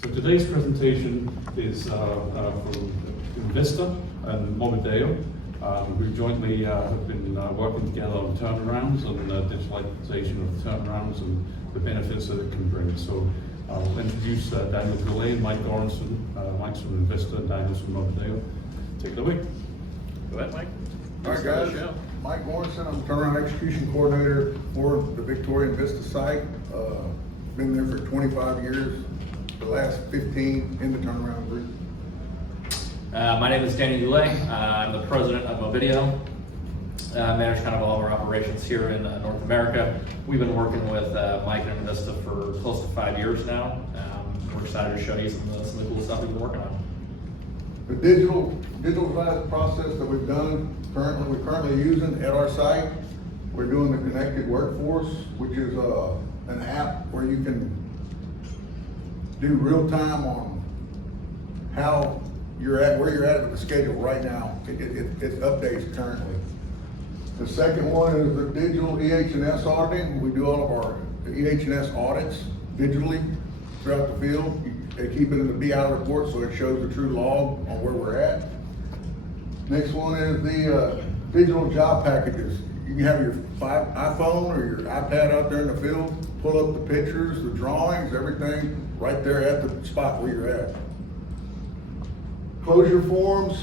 So today's presentation is from INVISTA and Mobideo. We jointly have been working together on turnarounds and digitalization of turnarounds and the benefits that it can bring. So I'll introduce Daniel Goulet and Mike Goranson. Mike's from INVISTA and Daniel's from Mobideo. Take it away. Go ahead, Mike. All right, guys. Mike Goranson, I'm Turnaround Execution Coordinator for the Victoria INVISTA site. Been there for 25 years, the last 15 in the turnaround group. My name is Daniel Goulet. I'm the president of Mobideo. I manage kind of all of our operations here in North America. We've been working with Mike and INVISTA for close to 5 years now. We're excited to show you some of the cool stuff we've been working on. The digitalized process that we've done we're currently using at our site, we're doing the Connected Workforce, which is an app where you can do real time on how you're at, where you're at with the schedule right now. It updates currently. The second one is the digital EH&S auditing. We do all of our EH&S audits digitally throughout the field. They keep it in the BI report so it shows the true log on where we're at. Next one is the digital job packages. You can have your iPhone or your iPad out there in the field, pull up the pictures, the drawings, everything right there at the spot where you're at. Closure forms,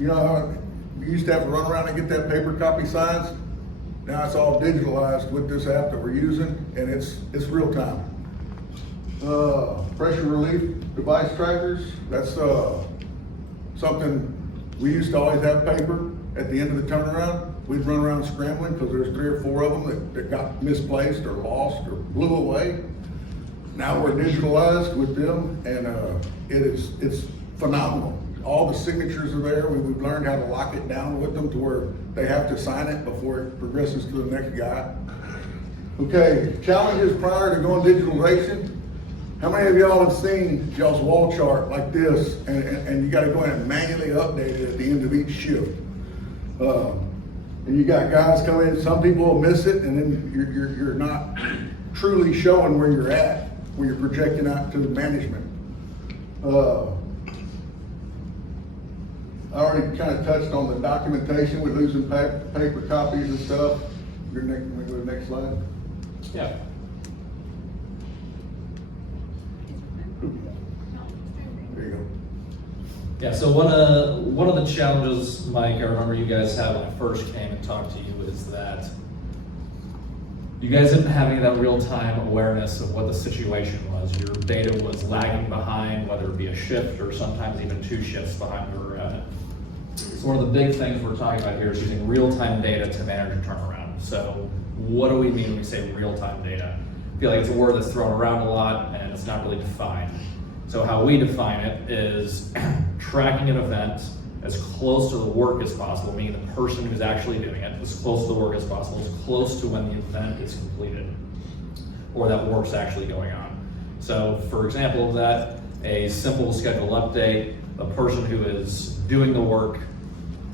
you know how you used to have to run around and get that paper copy signed? Now it's all digitalized with this app that we're using, and it's real time. Pressure relief device trackers, that's something we used to always have paper at the end of the turnaround. We'd run around scrambling because there's 3 or 4 of them that got misplaced or lost or blew away. Now we're digitalized with them, and it's phenomenal. All the signatures are there. We've learned how to lock it down with them to where they have to sign it before it progresses to the next guy. Okay, challenges prior to going digitalization. How many of y'all have seen y'all's wall chart like this, and you got to go in and manually update it at the end of each shift? And you got guys come in. Some people will miss it, and then you're not truly showing where you're at, where you're projecting out to the management. I already kind of touched on the documentation with losing paper copies and stuff. Can we go to the next slide? Yeah. There you go. Yeah, so one of the challenges, Mike, I remember you guys had when I first came and talked to you, is that you guys didn't have any of that real-time awareness of what the situation was. Your data was lagging behind, whether it be a shift or sometimes even 2 shifts behind where we're at. So one of the big things we're talking about here is using real-time data to manage a turnaround. So what do we mean when we say real-time data? I feel like it's a word that's thrown around a lot and it's not really defined. So how we define it is tracking an event as close to the work as possible, meaning the person who's actually doing it, as close to the work as possible, as close to when the event is completed, or that work's actually going on. So for example, that a simple schedule update, the person who is doing the work,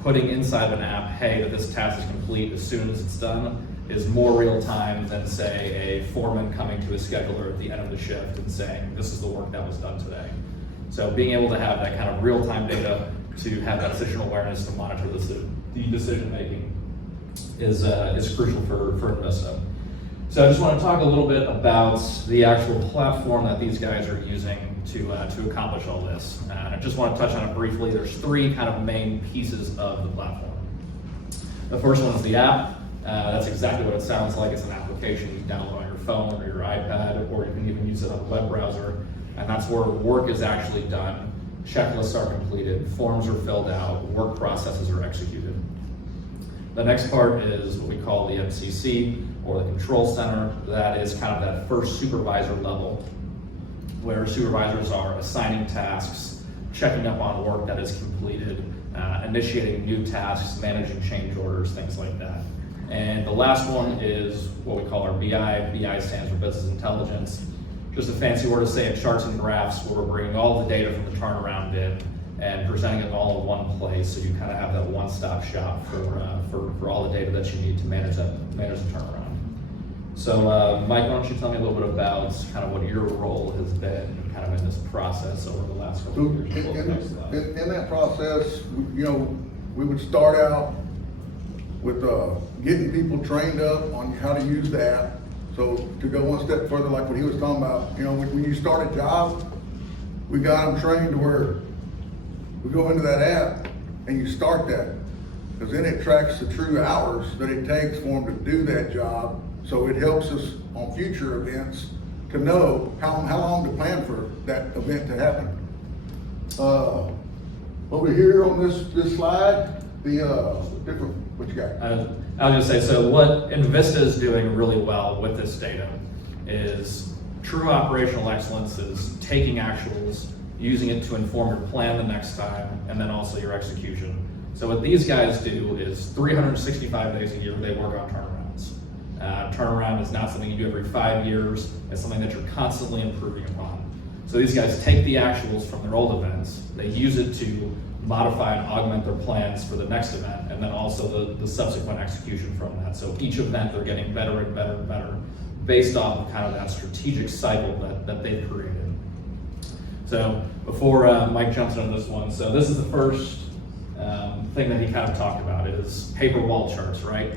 putting inside of an app, hey, that this task is complete as soon as it's done, is more real time than say a foreman coming to a scheduler at the end of the shift and saying, this is the work that was done today. So being able to have that kind of real time data to have that decision awareness to monitor the decision making is crucial for INVISTA. So I just want to talk a little bit about the actual platform that these guys are using to accomplish all this. And I just want to touch on it briefly. There's 3 kind of main pieces of the platform. The first one is the app. That's exactly what it sounds like. It's an application you can download on your phone or your iPad, or you can even use it on a web browser. And that's where work is actually done. Checklists are completed, forms are filled out, work processes are executed. The next part is what we call the MCC, or the control center. That is kind of that first supervisor level, where supervisors are assigning tasks, checking up on work that is completed, initiating new tasks, managing change orders, things like that. And the last one is what we call our BI. BI stands for business intelligence. Just a fancy word to say it, charts and graphs, where we're bringing all the data from the turnaround in and presenting it all in one place, so you kind of have that one-stop shop for all the data that you need to manage the turnaround. So, Mike, why don't you tell me a little bit about kind of what your role has been kind of in this process over the last couple of years? In that process, we would start out with getting people trained up on how to use the app. So to go one step further, like what he was talking about, when you start a job, we got them trained to where we go into that app and you start that. Because then it tracks the true hours that it takes for them to do that job. So it helps us on future events to know how long to plan for that event to happen. Over here on this slide, the different, what you got? I was gonna say, so what INVISTA is doing really well with this data is true operational excellence is taking actuals, using it to inform your plan the next time, and then also your execution. So what these guys do is 365 days a year, they work on turnarounds. Turnaround is not something you do every 5 years, it's something that you're constantly improving upon. So these guys take the actuals from their old events, they use it to modify and augment their plans for the next event, and then also the subsequent execution from that. So each event they're getting better and better and better based off of kind of that strategic cycle that they've created. So before Mike jumps into this one, so this is the first thing that he kind of talked about is paper wall charts, right?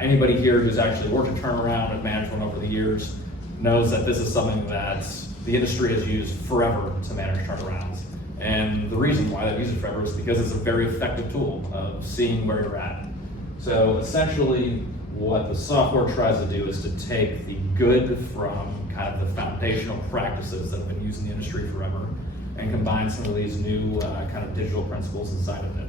Anybody here who's actually worked a turnaround and managed one over the years knows that this is something that the industry has used forever to manage turnarounds. And the reason why they've used it forever is because it's a very effective tool of seeing where you're at. So essentially what the software tries to do is to take the good from kind of the foundational practices that have been used in the industry forever and combine some of these new kind of digital principles inside of it.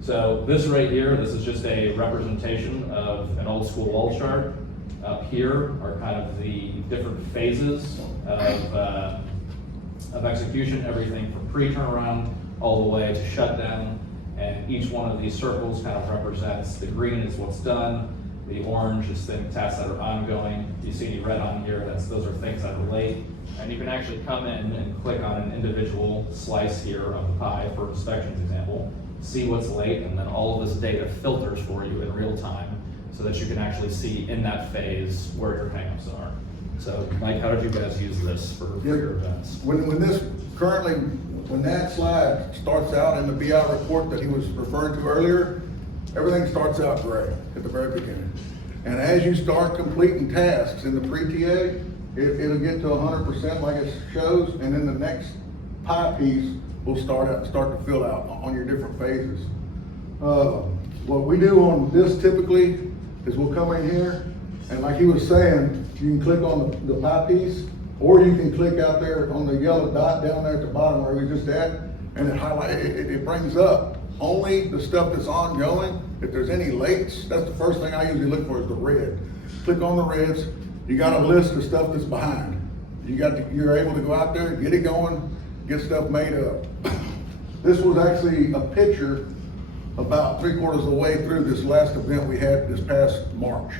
So this right here, this is just a representation of an old school wall chart. Up here are kind of the different phases of execution, everything from pre-turnaround all the way to shutdown. And each one of these circles kind of represents the green is what's done, the orange is things tasks that are ongoing. You see the red on here, those are things that are late. And you can actually come in and click on an individual slice here of the pie for inspections example, see what's late, and then all of this data filters for you in real time so that you can actually see in that phase where your hangups are. So Mike, how did you guys use this for your events? When that slide starts out in the BI report that he was referring to earlier, everything starts out gray at the very beginning. And as you start completing tasks in the pre-TA, it'll get to 100% like it shows, and then the next pie piece will start to fill out on your different phases. What we do on this typically is we'll come in here, and like he was saying, you can click on the pie piece, or you can click out there on the yellow dot down there at the bottom where we just at, and it brings up only the stuff that's ongoing. If there's any lates, that's the first thing I usually look for is the red. Click on the reds, you got a list of stuff that's behind. You're able to go out there, get it going, get stuff made up. This was actually a picture about 3/4 of the way through this last event we had this past March.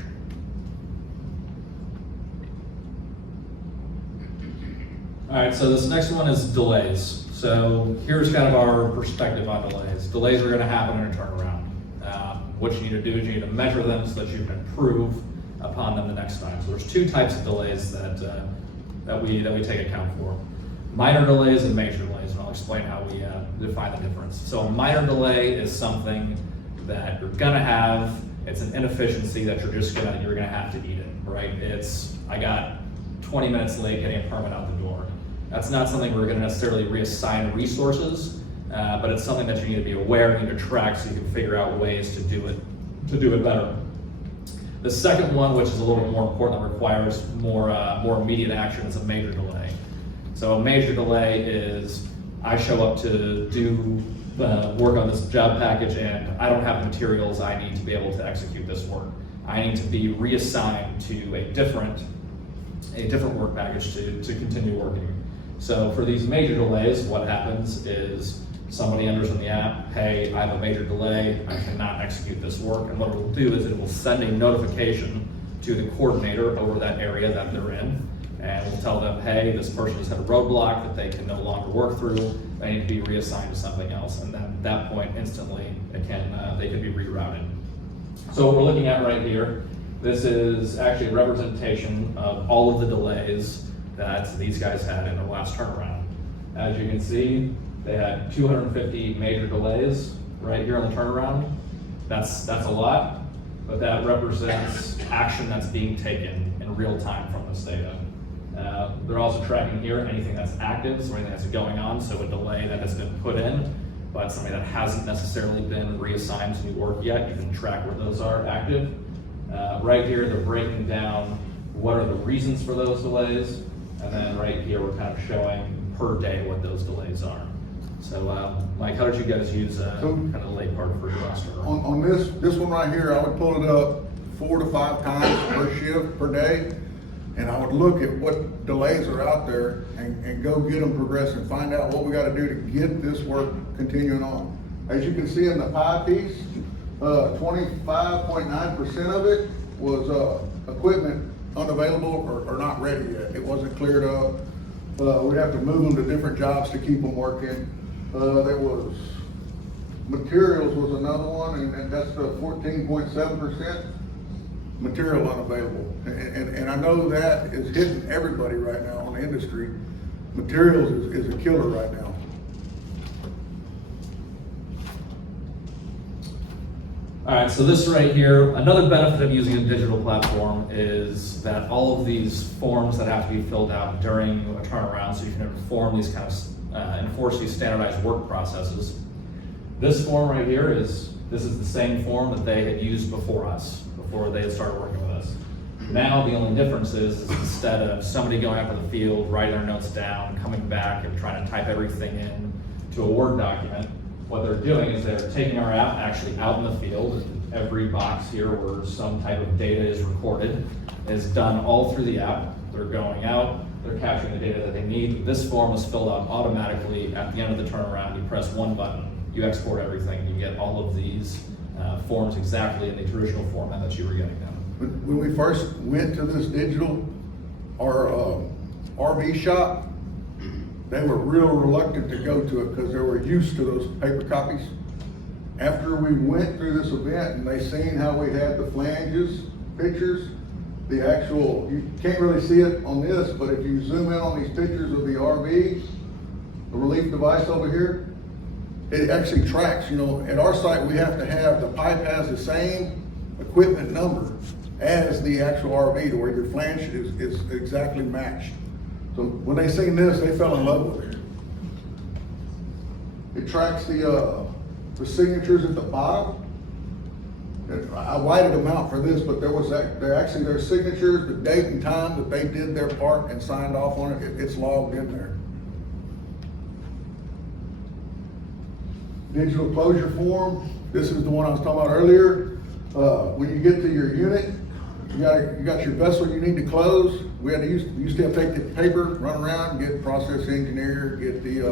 All right, so this next one is delays. So here's kind of our perspective on delays. Delays are gonna happen in a turnaround. What you need to do is you need to measure them so that you can improve upon them the next time. So there's two types of delays that we take account for. Minor delays and major delays, and I'll explain how we define the difference. So a minor delay is something that you're gonna have, it's an inefficiency that you're gonna have to eat it, right? I got 20 minutes late getting a permit out the door. That's not something we're gonna necessarily reassign resources, but it's something that you need to be aware, you need to track so you can figure out ways to do it better. The second one, which is a little bit more important, that requires more immediate action, is a major delay. So a major delay is I show up to do work on this job package and I don't have the materials I need to be able to execute this work. I need to be reassigned to a different work package to continue working. So for these major delays, what happens is somebody enters in the app, hey, I have a major delay, I cannot execute this work. And what it will do is it will send a notification to the coordinator over that area that they're in. And we'll tell them, hey, this person just had a roadblock that they can no longer work through. They need to be reassigned to something else. And then at that point, instantly, they can be rerouted. So what we're looking at right here, This is actually a representation of all of the delays that these guys had in the last turnaround. As you can see, they had 250 major delays right here on the turnaround. That's a lot, but that represents action that's being taken in real time from this data. They're also tracking here anything that's active, so anything that's going on, so a delay that has been put in, but something that hasn't necessarily been reassigned to new work yet, you can track where those are active. Right here, they're breaking down what are the reasons for those delays, and then right here, we're kind of showing per day what those delays are. So, Mike, how did you guys use kind of the late part for your roster? On this one right here, I would pull it up 4 to 5 times per shift per day, and I would look at what delays are out there and go get them progressing, find out what we got to do to get this work continuing on. As you can see in the pie piece, 25.9% of it was equipment unavailable or not ready yet. It wasn't cleared up. We'd have to move them to different jobs to keep them working. There was materials was another one, and that's the 14.7% material unavailable. And I know that is hitting everybody right now in the industry. Materials is a killer right now. All right, so this right here, another benefit of using a digital platform is that all of these forms that have to be filled out during a turnaround, so you can enforce these standardized work processes. This form right here this is the same form that they had used before they had started working with us. Now the only difference is instead of somebody going out to the field, writing their notes down, coming back and trying to type everything in to a Word document, what they're doing is they're taking our app actually out in the field. Every box here where some type of data is recorded is done all through the app. They're going out, they're capturing the data that they need. This form is filled out automatically at the end of the turnaround. You press one button, you export everything, you get all of these forms exactly in the traditional format that you were getting them. When we first went to this digital, our RV shop, they were real reluctant to go to it because they were used to those paper copies. After we went through this event and they seen how we had the flanges, pictures, the actual, you can't really see it on this, but if you zoom in on these pictures of the RV, the relief device over here, it actually tracks, at our site we have to have, the pipe has the same equipment number as the actual RV to where your flange is exactly matched. So when they seen this, they fell in love with it. It tracks the signatures at the bottom. I whited them out for this, but they're actually their signatures, the date and time that they did their part and signed off on it. It's logged in there. Digital closure form. This is the one I was talking about earlier. When you get to your unit, you got your vessel you need to close. We used to have to take the paper, run around, get process engineer, get the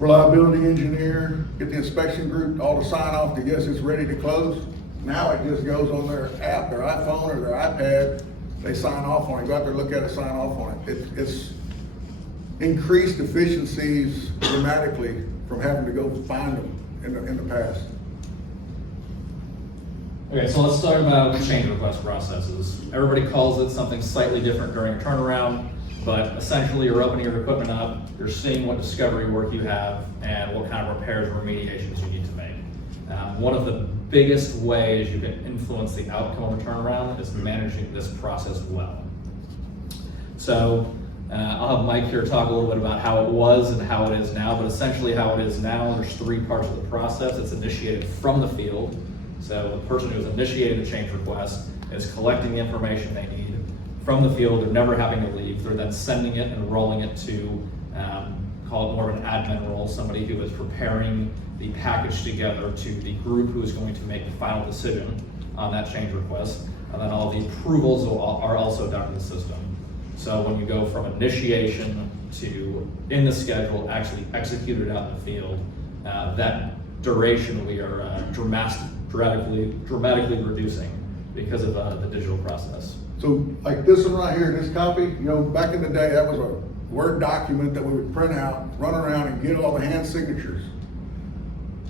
reliability engineer, get the inspection group, all to sign off that yes, it's ready to close. Now it just goes on their app, their iPhone or their iPad. They sign off on it. Go out there, look at it, sign off on it. It's increased efficiencies dramatically from having to go find them in the past. Okay, so let's talk about change request processes. Everybody calls it something slightly different during a turnaround, but essentially you're opening your equipment up, you're seeing what discovery work you have, and what kind of repairs or remediations you need to make. One of the biggest ways you can influence the outcome of a turnaround is managing this process well. So I'll have Mike here talk a little bit about how it was and how it is now, but essentially how it is now, there's 3 parts of the process. It's initiated from the field. So the person who's initiating the change request is collecting the information they need from the field. They're never having to leave. They're then sending it and rolling it to, call it more of an admin role, somebody who is preparing the package together to the group who is going to make the final decision on that change request. And then all the approvals are also done in the system. So when you go from initiation to in the schedule, actually executed out in the field, that duration we are dramatically reducing because of the digital process. So like this one right here, this copy, back in the day, that was a Word document that we would print out, run around and get all the hand signatures.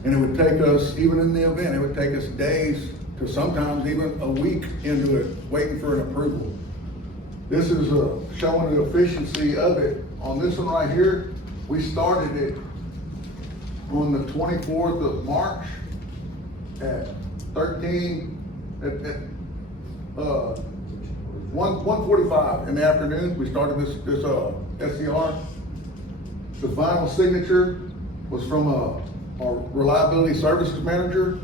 And it would take us, even in the event, it would take us days to sometimes even a week into it, waiting for an approval. This is showing the efficiency of it. On this one right here, we started it on the 24th of March at 1:45 in the afternoon. We started this SCR. The final signature was from our reliability services manager.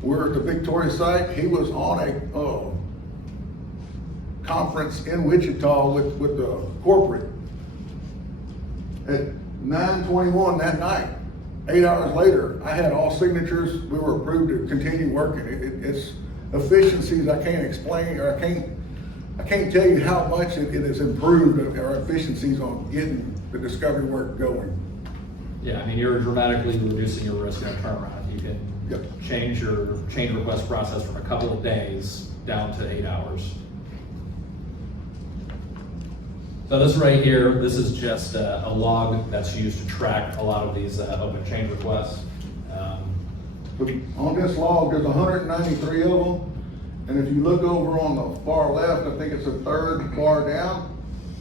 We're at the Victoria site. He was on a conference in Wichita with the corporate at 9:21 that night. 8 hours later, I had all signatures. We were approved to continue working. It's efficiencies I can't explain, or I can't tell you how much it has improved our efficiencies on getting the discovery work going. Yeah, I mean, you're dramatically reducing your risk in a turnaround. You can Yep. change your change request process from a couple of days down to 8 hours. So this right here, this is just a log that's used to track a lot of these open change requests. But on this log, there's 193 of them, and if you look over on the far left, I think it's the third bar down,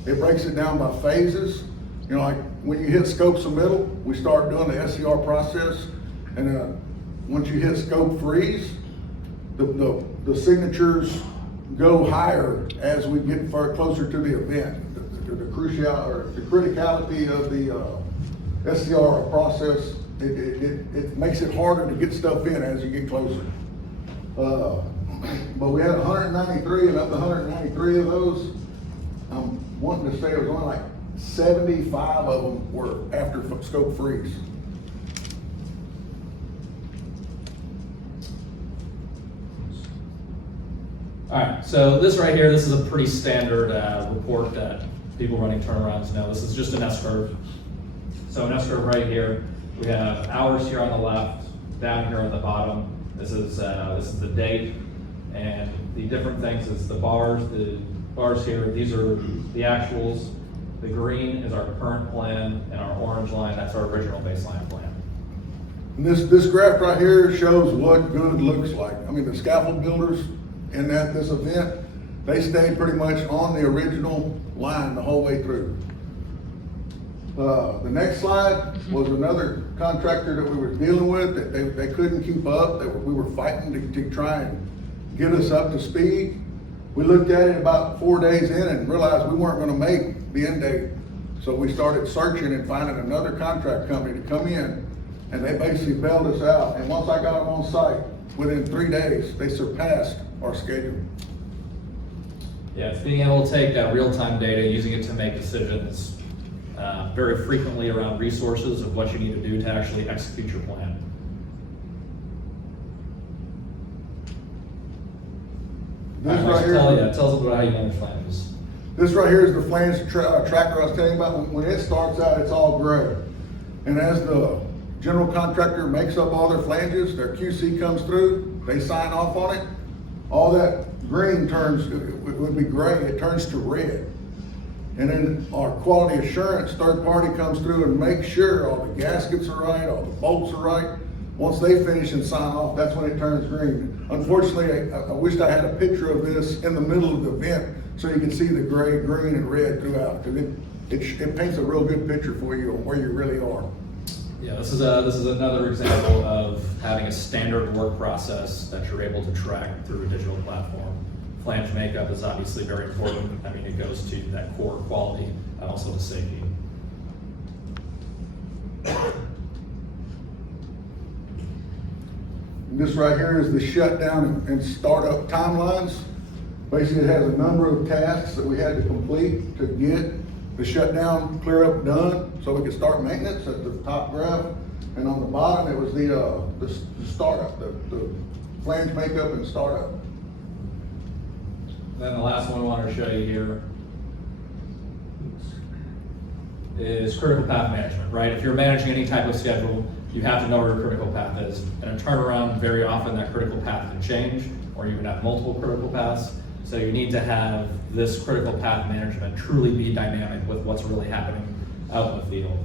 it breaks it down by phases. You know, like when you hit scope submittal, we start doing the SCR process, and once you hit scope freeze, the signatures go higher as we get far closer to the event. The criticality of the SCR process, it makes it harder to get stuff in as you get closer. But we had 193, and of the 193 of those, I'm wanting to say it was only like 75 of them were after scope freeze. All right, so this right here, this is a pretty standard report that people running turnarounds know. This is just an S-curve. So an S-curve right here, we have hours here on the left, down here on the bottom. This is the date, and the different things is the bars here, these are the actuals. The green is our current plan, and our orange line, that's our original baseline plan. And this graph right here shows what good looks like. I mean, the scaffold builders in this event, they stayed pretty much on the original line the whole way through. The next slide was another contractor that we were dealing with that they couldn't keep up. We were fighting to try and get us up to speed. We looked at it about 4 days in and realized we weren't gonna make the end date. So we started searching and finding another contract company to come in, and they basically bailed us out. And once I got them on site, within 3 days, they surpassed our schedule. Yeah, it's being able to take that real-time data, using it to make decisions very frequently around resources of what you need to do to actually execute your plan. Tell us about how you manage flanges. This right here is the flange tracker I was telling you about. When it starts out, it's all gray. And as the general contractor makes up all their flanges, their QC comes through, they sign off on it, all that green turns, it would be gray, it turns to red. And then our quality assurance third party comes through and makes sure all the gaskets are right, all the bolts are right. Once they finish and sign off, that's when it turns green. Unfortunately, I wished I had a picture of this in the middle of the event so you can see the gray, green, and red throughout, because it paints a real good picture for you on where you really are. Yeah, this is another example of having a standard work process that you're able to track through a digital platform. Flange makeup is obviously very important. I mean, it goes to that core quality and also to safety. This right here is the shutdown and startup timelines. Basically, it has a number of tasks that we had to complete to get the shutdown clear up done so we could start maintenance at the top graph. And on the bottom, it was the startup, the flange makeup and startup. Then the last one I want to show you here is critical path management, right? If you're managing any type of schedule, you have to know where your critical path is. In a turnaround, very often that critical path can change, or you can have multiple critical paths. So you need to have this critical path management truly be dynamic with what's really happening out in the field.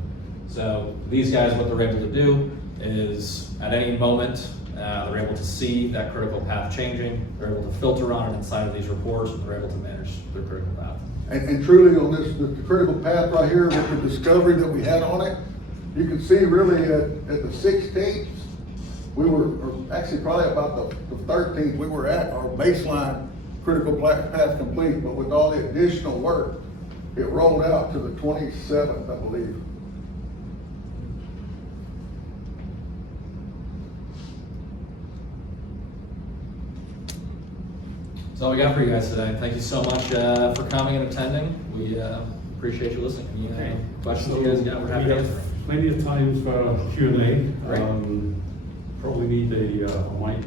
So these guys, what they're able to do is at any moment, They're able to see that critical path changing. They're able to filter on it inside of these reports, and they're able to manage their critical path. And truly on this, the critical path right here with the discovery that we had on it, you can see really at the 16th, we were, or actually probably about the 13th, we were at our baseline critical path complete, but with all the additional work, it rolled out to the 27th, I believe. That's all we got for you guys today. Thank you so much for coming and attending. We appreciate you listening. Any questions you guys got, we're happy to answer. Plenty of time for Q&A. Right. Probably need a mic.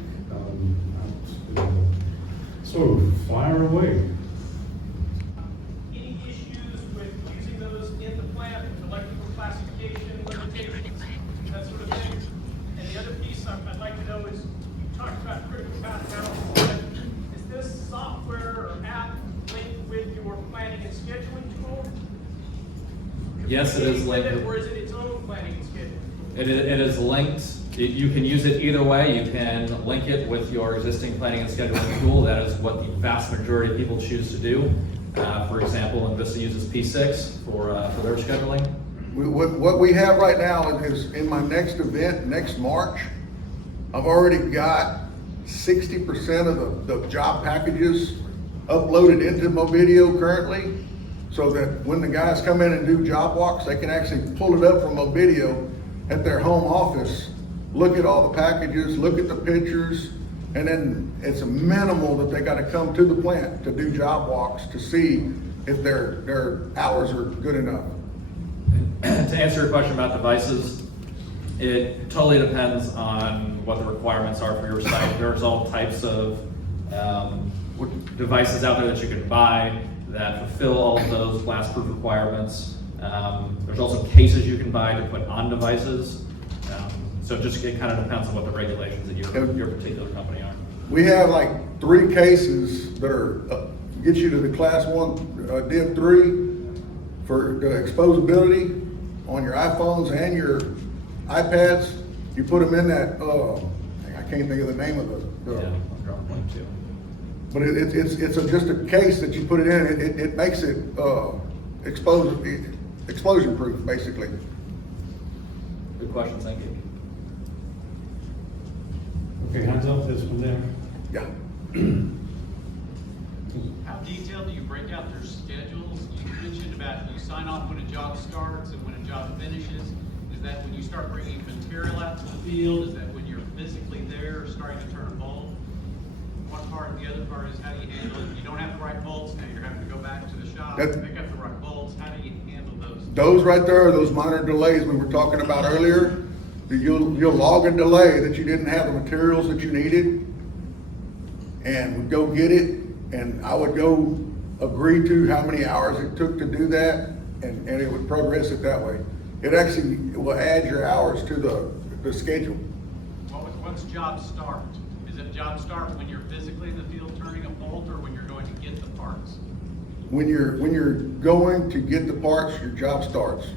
So fire away. Any issues with using those in the plant, electrical classification, limitations, that sort of thing? And the other piece I'd like to know is, you talked about critical path analysis, but is this software or app linked with your planning and scheduling tool? Yes, it is linked. Or is it its own planning and scheduling? It is linked. You can use it either way. You can link it with your existing planning and scheduling tool. That is what the vast majority of people choose to do. For example, INVISTA uses P6 for their scheduling. What we have right now is in my next event, next March, I've already got 60% of the job packages uploaded into Mobideo currently, so that when the guys come in and do job walks, they can actually pull it up from Mobideo at their home office, look at all the packages, look at the pictures, and then it's a minimal that they gotta come to the plant to do job walks to see if their hours are good enough. To answer your question about devices, it totally depends on what the requirements are for your site. There's all types of devices out there that you can buy that fulfill all of those blast-proof requirements. There's also cases you can buy to put on devices. So it kind of depends on what the regulations that your particular company are. We have like 3 cases that are, get you to the class 1, Div 3 for the exposability on your iPhones and your iPads. You put them in that, I can't think of the name of the. Yeah, I'm drawing point too. But it's just a case that you put it in. It makes it explosion proof, basically. Good question, thank you. Okay, hands up, this one there. Yeah. How detailed do you break out their schedules? You mentioned about you sign off when a job starts and when a job finishes. Is that when you start bringing material out to the field? Is that when you're physically there starting to turn a bolt? One part, and the other part is how do you handle it? You don't have the right bolts now. You're having to go back to the shop and pick up the right bolts. How do you handle those? Those right there are those minor delays we were talking about earlier. You'll log a delay that you didn't have the materials that you needed, and would go get it, and I would go agree to how many hours it took to do that, and it would progress it that way. It actually will add your hours to the schedule. What's job start? Is it job start when you're physically in the field turning a bolt, or when you're going to get the parts? When you're going to get the parts, your job starts.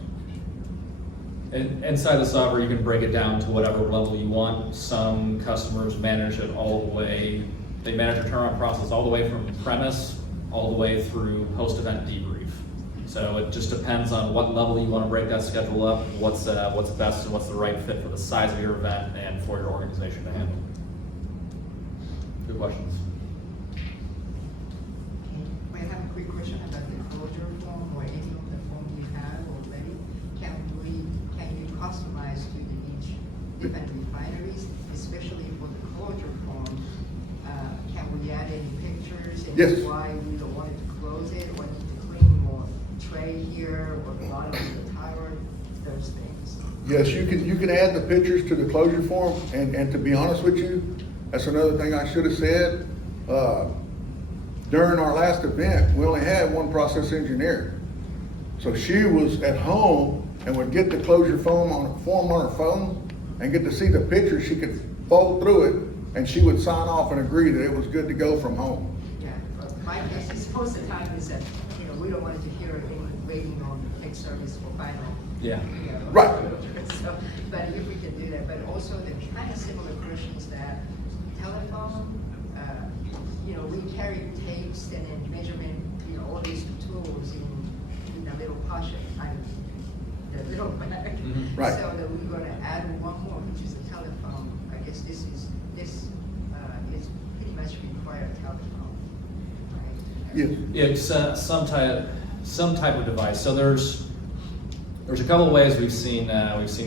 And inside the software, you can break it down to whatever level you want. Some customers manage it all the way. They manage your turnaround process all the way from premise, all the way through post-event debrief. So it just depends on what level you want to break that schedule up, what's best and what's the right fit for the size of your event and for your organization to handle. Good questions. I have a quick question about the closure form or any of the form you have already. Can you customize to each different refineries, especially for the closure form? Can we add any pictures? And Yes. why we don't want it to close it, or need to clean more tray here, or the bottom of the tower, those things? Yes, you can add the pictures to the closure form, and to be honest with you, that's another thing I should have said. During our last event, we only had one process engineer. So she was at home and would get the closure form on her phone and get to see the picture. She could fold through it, and she would sign off and agree that it was good to go from home. Yeah, but my case is most of the time is that, we don't want it to hear any waiting on tech service for final. Yeah. Right. So, but if we can do that, but also the kind of similar questions that telephone, we carry tapes and then measurement, all these tools in a little pocket, the little bag. Right. So that we're gonna add one more, which is a telephone. I guess this is pretty much required telephone, right? Yes. It's some type of device. So there's a couple of ways we've seen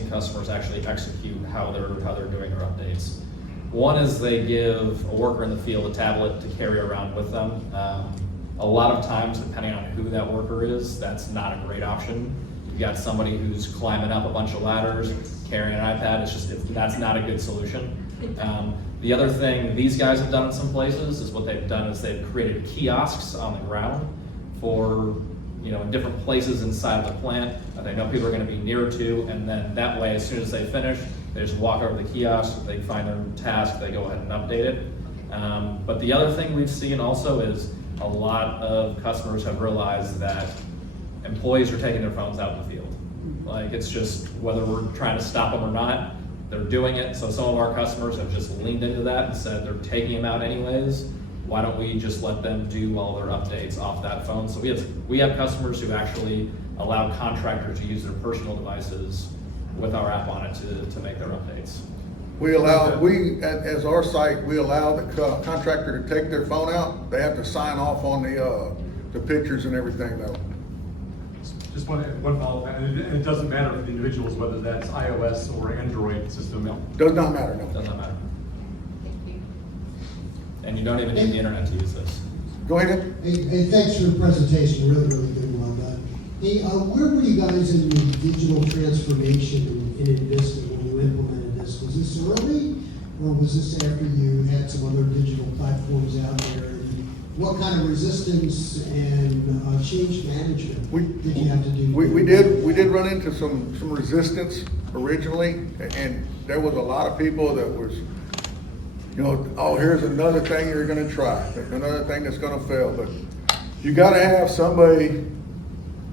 customers actually execute how they're doing their updates. One is they give a worker in the field a tablet to carry around with them. A lot of times, depending on who that worker is, that's not a great option. You got somebody who's climbing up a bunch of ladders, carrying an iPad. That's not a good solution. The other thing these guys have done in some places is what they've done is they've created kiosks on the ground for, in different places inside of the plant that they know people are going to be near to, and then that way, as soon as they finish, they just walk over to the kiosk, they find their task, they go ahead and update it. But the other thing we've seen also is a lot of customers have realized that employees are taking their phones out in the field. Like, it's just, whether we're trying to stop them or not, they're doing it. So some of our customers have just leaned into that and said they're taking them out anyways. Why don't we just let them do all their updates off that phone? So we have customers who actually allow contractors to use their personal devices with our app on it to make their updates. As our site, we allow the contractor to take their phone out. They have to sign off on the pictures and everything though. Just one follow-up, and it doesn't matter for the individuals whether that's iOS or Android system. Does not matter, no. Does not matter. Thank you. And you don't even need the internet to use this. Go ahead. Hey, thanks for the presentation, really good one. Hey, where were you guys in the digital transformation in INVISTA when you implemented this? Was this early, or was this after you had some other digital platforms out there? And what kind of resistance and change management did you have to do? We did run into some resistance originally, and there was a lot of people that was, oh, here's another thing you're gonna try, another thing that's gonna fail. But you gotta have somebody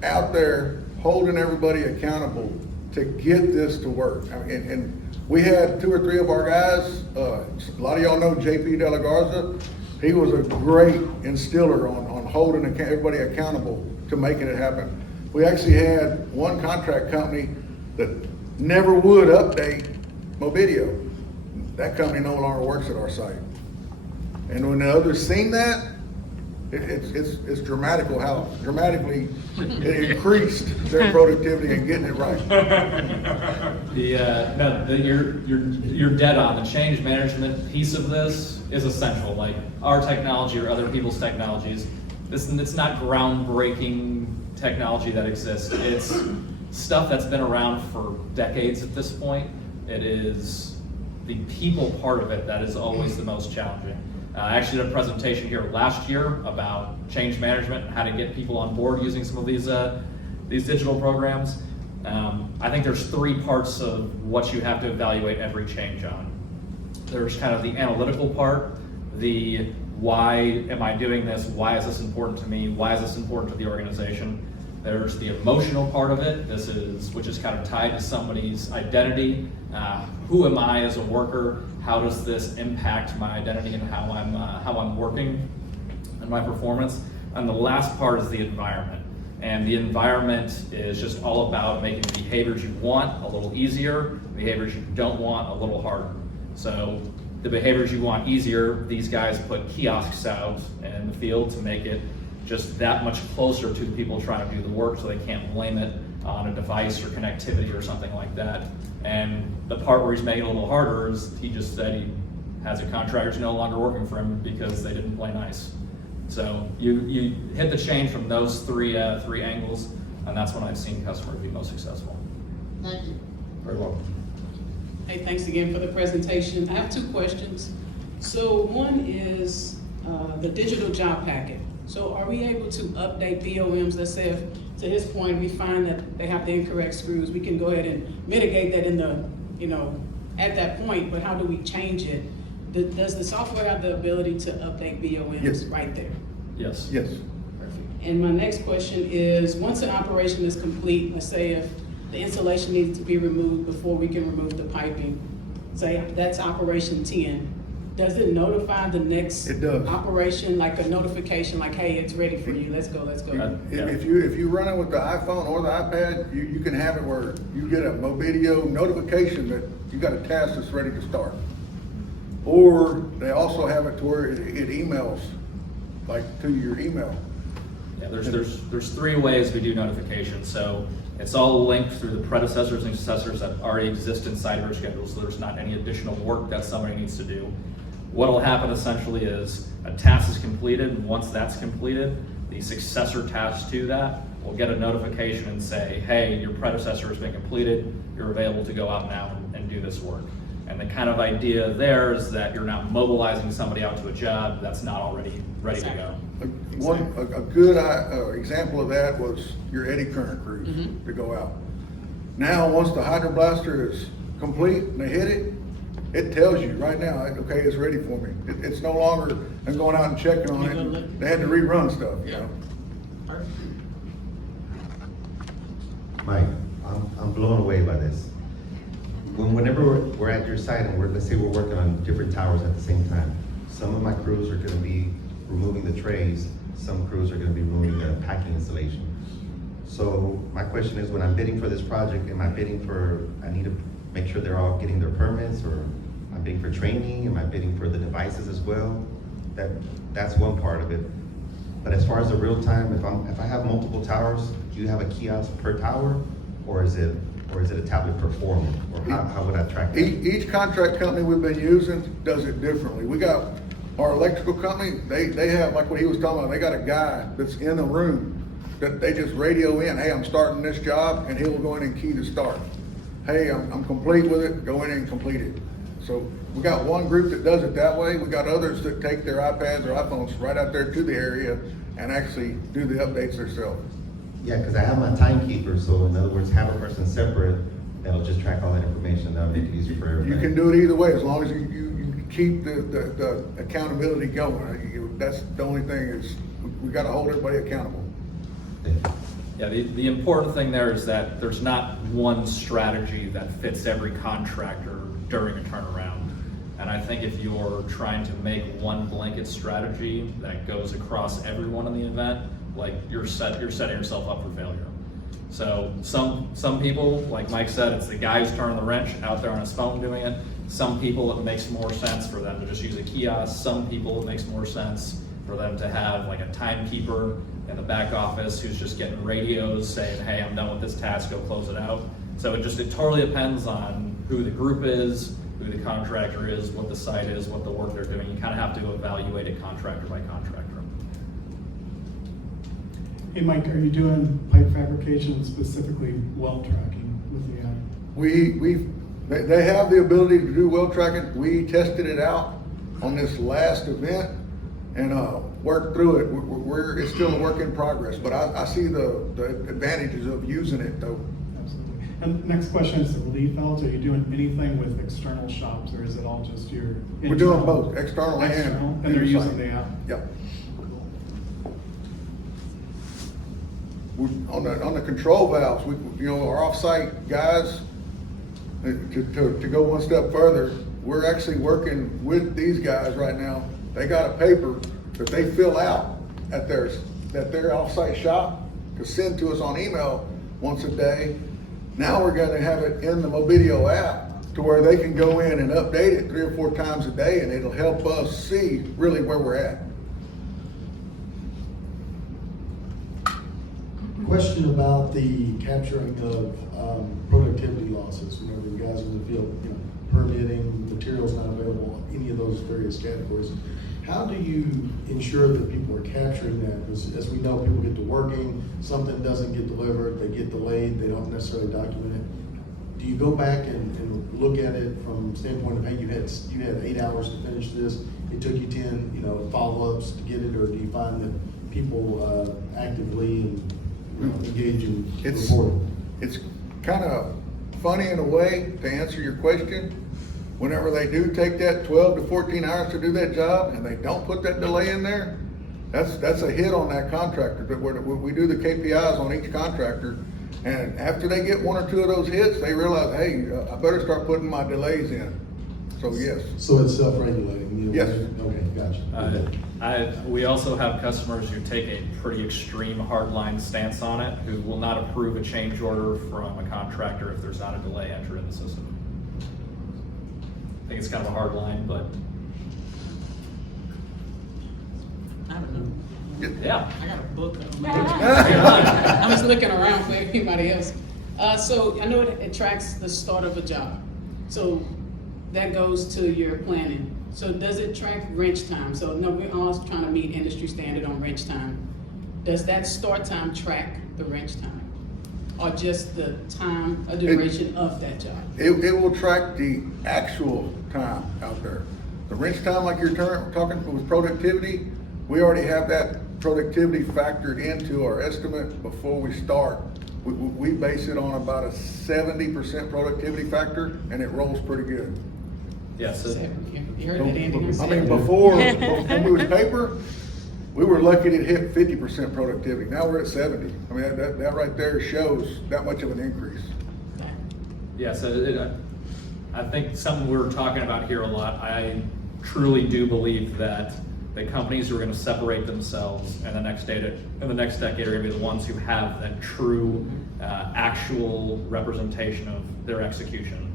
out there holding everybody accountable to get this to work. And we had 2 or 3 of our guys, a lot of y'all know JP De La Garza. He was a great instiller on holding everybody accountable to making it happen. We actually had one contract company that never would update Mobideo. That company no longer works at our site. And when the others seen that, it's dramatical how dramatically it increased their productivity and getting it right. You're dead on. The change management piece of this is essential. Like our technology or other people's technologies, it's not groundbreaking technology that exists. It's stuff that's been around for decades at this point. It is the people part of it that is always the most challenging. I actually did a presentation here last year about change management and how to get people on board using some of these digital programs. I think there's 3 parts of what you have to evaluate every change on. There's kind of the analytical part, the why am I doing this? Why is this important to me? Why is this important to the organization? There's the emotional part of it, which is kind of tied to somebody's identity. Who am I as a worker? How does this impact my identity and how I'm working and my performance? And the last part is the environment. And the environment is just all about making the behaviors you want a little easier, behaviors you don't want a little harder. So the behaviors you want easier, these guys put kiosks out in the field to make it just that much closer to the people trying to do the work so they can't blame it on a device or connectivity or something like that. And the part where he's making it a little harder is he just said he has a contractor who's no longer working for him because they didn't play nice. So you hit the change from those three angles, and that's when I've seen customers be most successful. Thank you. Very well. Hey, thanks again for the presentation. I have 2 questions. So one is the digital job packet. So are we able to update BOMs? Let's say if, to his point, we find that they have the incorrect screws, we can go ahead and mitigate that in the, at that point, but how do we change it? Does the software have the ability to update BOMs Yes. right there? Yes. Yes. Perfect. And my next question is, once an operation is complete, let's say if the insulation needs to be removed before we can remove the piping, say that's operation 10, does it notify the next It does. operation, like a notification, like, hey, it's ready for you, let's go, let's go? If you run it with the iPhone or the iPad, you can have it where you get a Mobideo notification that you got a task that's ready to start. Or they also have it to where it emails, like to your email. Yeah, there's three ways we do notifications. So it's all linked through the predecessors and successors that already exist inside of our schedule, so there's not any additional work that somebody needs to do. What will happen essentially is a task is completed, and once that's completed, the successor task to that will get a notification and say, hey, your predecessor has been completed, you're available to go out now and do this work. And the kind of idea there is that you're not mobilizing somebody out to a job that's not already ready to go. A good example of that was your eddy current crews to go out. Now, once the hydroblaster is complete and they hit it, it tells you right now, okay, it's ready for me. It's no longer I'm going out and checking on it. They had to rerun stuff, you know. Mike, I'm blown away by this. Whenever we're at your site and let's say we're working on different towers at the same time, some of my crews are gonna be removing the trays, some crews are gonna be removing the packing installation. So my question is, when I'm bidding for this project, am I bidding for, I need to make sure they're all getting their permits, or am I bidding for training? Am I bidding for the devices as well? That's one part of it. But as far as the real time, if I have multiple towers, do you have a kiosk per tower, or is it a tablet per foreman, or how would I track that? Each contract company we've been using does it differently. We got our electrical company, they have, like what he was talking about, they got a guy that's in the room that they just radio in, hey, I'm starting this job, and he'll go in and key to start. Hey, I'm complete with it, go in and complete it. So we got one group that does it that way. We got others that take their iPads or iPhones right out there to the area and actually do the updates themselves. Yeah, because I have my timekeeper, so in other words, have a person separate that'll just track all that information. That'll make it easier for everybody. You can do it either way, as long as you keep the accountability going. That's the only thing is, we gotta hold everybody accountable. Yeah, the important thing there is that there's not one strategy that fits every contractor during a turnaround. And I think if you're trying to make one blanket strategy that goes across everyone in the event, like you're setting yourself up for failure. So some people, like Mike said, it's the guy who's turning the wrench out there on his phone doing it. Some people, it makes more sense for them to just use a kiosk. Some people, it makes more sense for them to have like a timekeeper in the back office who's just getting radios saying, hey, I'm done with this task, go close it out. So it totally depends on who the group is, who the contractor is, what the site is, what the work they're doing. You kind of have to evaluate it contractor by contractor. Hey Mike, are you doing pipe fabrication, specifically well tracking with the They have the ability to do well tracking. We tested it out on this last event and worked through it. It's still a work in progress, but I see the advantages of using it though. Absolutely. And next question is the relief valves. Are you doing anything with external shops, or is it all just your internal? We're doing both, external and they're using the app? Yep. On the control valves, our off-site guys, to go one step further, we're actually working with these guys right now. They got a paper that they fill out at their off-site shop to send to us on email once a day. Now we're gonna have it in the Mobideo app to where they can go in and update it 3 or 4 times a day, and it'll help us see really where we're at. Question about the capturing of productivity losses whenever you guys are in the field, permitting, materials not available, any of those various categories. How do you ensure that people are capturing that? Because as we know, people get to working, something doesn't get delivered, they get delayed, they don't necessarily document it. Do you go back and look at it from the standpoint of, hey, you had 8 hours to finish this, it took you 10, follow-ups to get it, or do you find that people actively and engage in reporting? It's kind of funny in a way, to answer your question. Whenever they do take that 12 to 14 hours to do that job and they don't put that delay in there, that's a hit on that contractor, that we do the KPIs on each contractor, and after they get one or two of those hits, they realize, hey, I better start putting my delays in. So yes. So it's self-regulating? you know? Yes. Okay, gotcha. We also have customers who take a pretty extreme hardline stance on it, who will not approve a change order from a contractor if there's not a delay entered in the system. I think it's kind of a hard line, but I don't know. yeah. I got a book. I'm just looking around for anybody else. So I know it tracks the start of a job. So that goes to your planning. So does it track wrench time? So no, we're all trying to meet industry standard on wrench time. Does that start time track the wrench time? Or just the time, a duration of that job? It will track the actual time out there. The wrench time, like you're talking with productivity, we already have that productivity factored into our estimate before we start. We base it on about a 70% productivity factor, and it rolls pretty good. Yes. You heard that, Andy? I mean, before, when we was paper, we were lucky to hit 50% productivity. Now we're at 70. I mean, that right there shows that much of an increase. Yeah, so I think something we're talking about here a lot, I truly do believe that the companies who are going to separate themselves in the next decade are going to be the ones who have that true actual representation of their execution.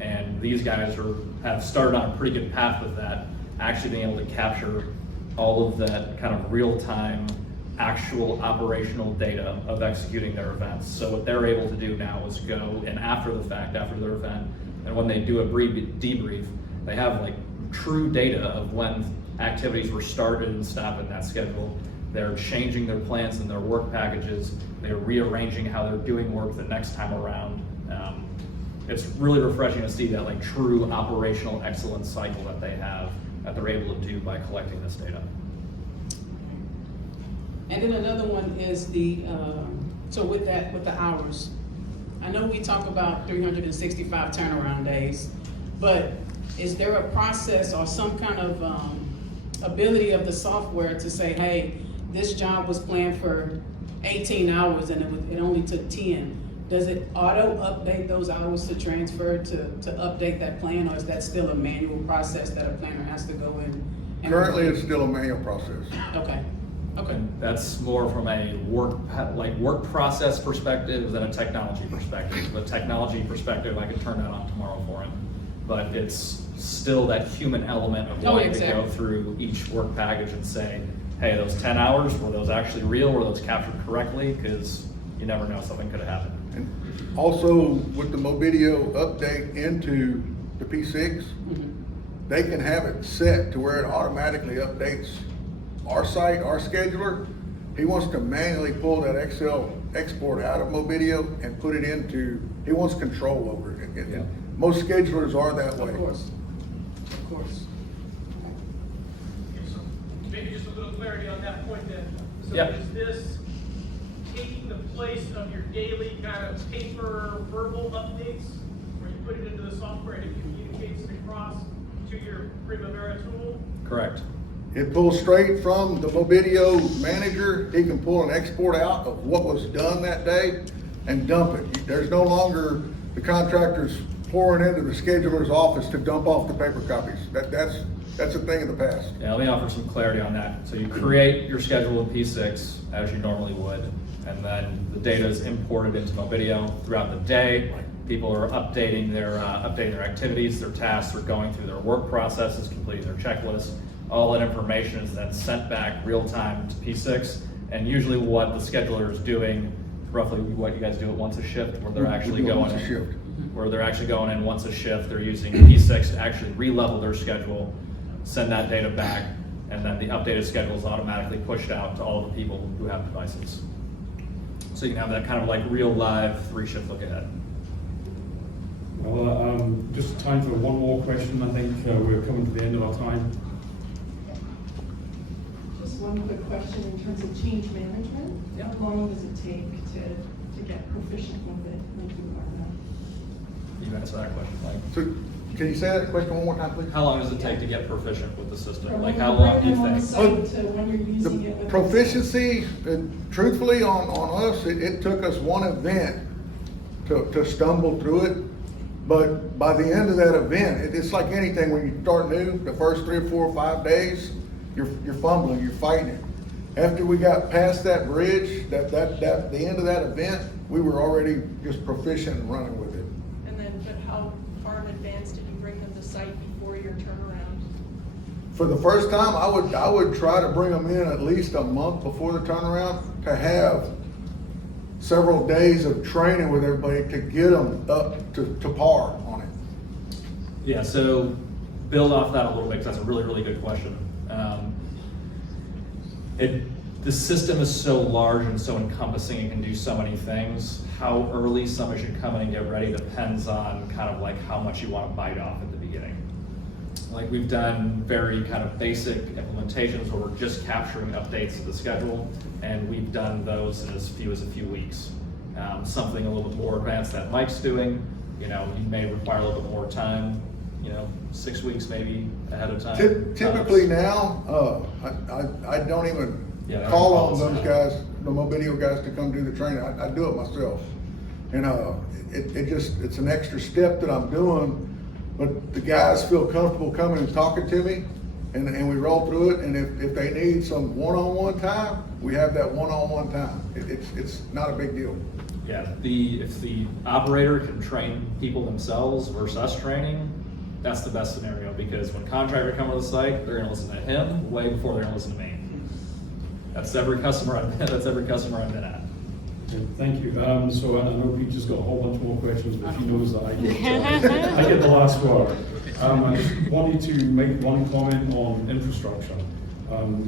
And these guys have started on a pretty good path with that, actually being able to capture all of that kind of real-time actual operational data of executing their events. So what they're able to do now is go and after the fact, after their event, and when they do a debrief, they have like true data of when activities were started and stopped in that schedule. They're changing their plans and their work packages. They're rearranging how they're doing work the next time around. It's really refreshing to see that like true operational excellence cycle that they have, that they're able to do by collecting this data. And then another one is the, so with the hours, I know we talk about 365 turnaround days, but is there a process or some kind of ability of the software to say, hey, this job was planned for 18 hours and it only took 10? Does it auto update those hours to transfer to update that plan, or is that still a manual process that a planner has to go in? Currently, it's still a manual process. Okay. Okay. That's more from a work process perspective than a technology perspective. The technology perspective, I could turn that on tomorrow for him, but it's still that human element of wanting to go through each work package and say, hey, those 10 hours, were those actually real? Were those captured correctly? Because you never know, something could have happened. And also with the Mobideo update into the P6, they can have it set to where it automatically updates our site, our scheduler. He wants to manually pull that Excel export out of Mobideo and put it into, he wants control over it. And most schedulers are that way. Of course. Of course. So maybe just a little clarity on that point then. So Yeah. is this taking the place of your daily kind of paper verbal updates where you put it into the software and it communicates across to your Primavera tool? Correct. It pulls straight from the Mobideo manager. He can pull an export out of what was done that day and dump it. There's no longer the contractors pouring into the scheduler's office to dump off the paper copies. That's a thing of the past. Yeah, let me offer some clarity on that. So you create your schedule in P6 as you normally would, and then the data is imported into Mobideo throughout the day. People are updating their activities, their tasks, they're going through their work processes, completing their checklists. All that information is then sent back real time to P6, and usually what the scheduler is doing, roughly what you guys do at once a shift, where they're actually going in once a shift. They're using P6 to actually re-level their schedule, send that data back, and then the updated schedule is automatically pushed out to all the people who have devices. So you can have that kind of like real live 3-shift look ahead. Well, just time for one more question. I think we're coming to the end of our time. Just one quick question in terms of change management. Yeah. How long does it take to get proficient with it like you are now? You answer that question, Mike. So Can you say that question one more time, please? How long does it take to get proficient with the system? From Like when how you long do bring you them on think? site to when you're using it The with proficiency, truthfully, on us, it took us one event to stumble through it. But by the end of that event, it's like anything, when you start new, the first 3 or 4 or 5 days, you're fumbling, you're fighting it. After we got past that bridge, the end of that event, we were already just proficient and running with it. And then, but how far in advance did you bring them to site before your turnaround? For the first time, I would try to bring them in at least a month before the turnaround to have several days of training with everybody to get them up to par on it. Yeah, so build off that a little bit, because that's a really, really good question. The system is so large and so encompassing and can do so many things. How early somebody should come in and get ready depends on kind of like how much you want to bite off at the beginning. Like we've done very kind of basic implementations where we're just capturing updates to the schedule, and we've done those in as few as a few weeks. Something a little bit more advanced that Mike's doing, you may require a little bit more time, 6 weeks maybe ahead of time. Typically now, I don't even call on those guys, the Mobideo guys, to come do the training. I do it myself. And it's an extra step that I'm doing, but the guys feel comfortable coming and talking to me, and we roll through it. And if they need some one-on-one time, we have that one-on-one time. It's not a big deal. Yeah, if the operator can train people themselves versus us training, that's the best scenario, because when contractor comes to the site, they're gonna listen to him way before they're gonna listen to me. That's every customer I've been at. Okay, thank you. So I know Peter's got a whole bunch more questions, but he knows that I get the last word. I just wanted to make one comment on infrastructure.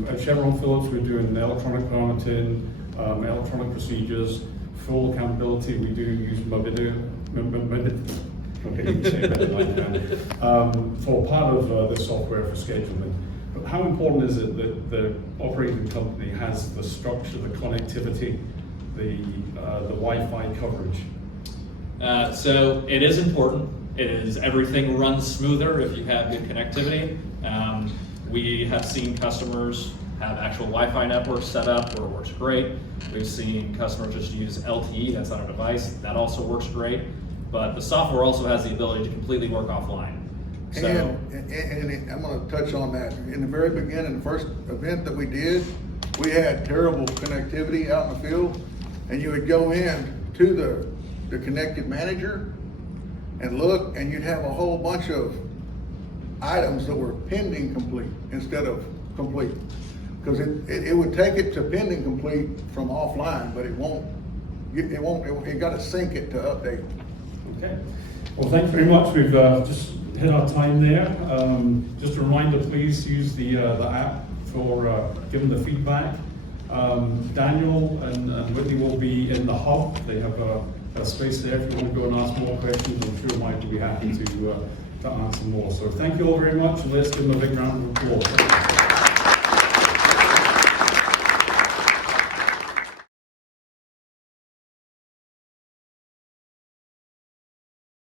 At Chevron Phillips, we're doing electronic permitting, electronic procedures, full accountability. We do use Mobideo. Okay, you can say that like that. For part of the software for scheduling. But how important is it that the operating company has the structure, the connectivity, the Wi-Fi coverage? So it is important. Everything runs smoother if you have good connectivity. We have seen customers have actual Wi-Fi networks set up where it works great. We've seen customers just use LTE, that's on a device, that also works great. But the software also has the ability to completely work offline. So, and I'm going to touch on that. In the very beginning, the first event that we did, we had terrible connectivity out in the field, and you would go in to the connected manager and look, and you'd have a whole bunch of items that were pending complete instead of complete. Because it would take it to pending complete from offline, but it got to sync it to update. Okay. Well, thank you very much. We've just hit our time there. Just a reminder, please use the app for giving the feedback. Daniel and Whitney will be in the hub. They have a space there if you want to go and ask more questions. I'm sure Mike will be happy to answer more. So thank you all very much, and let's give them a big round of applause.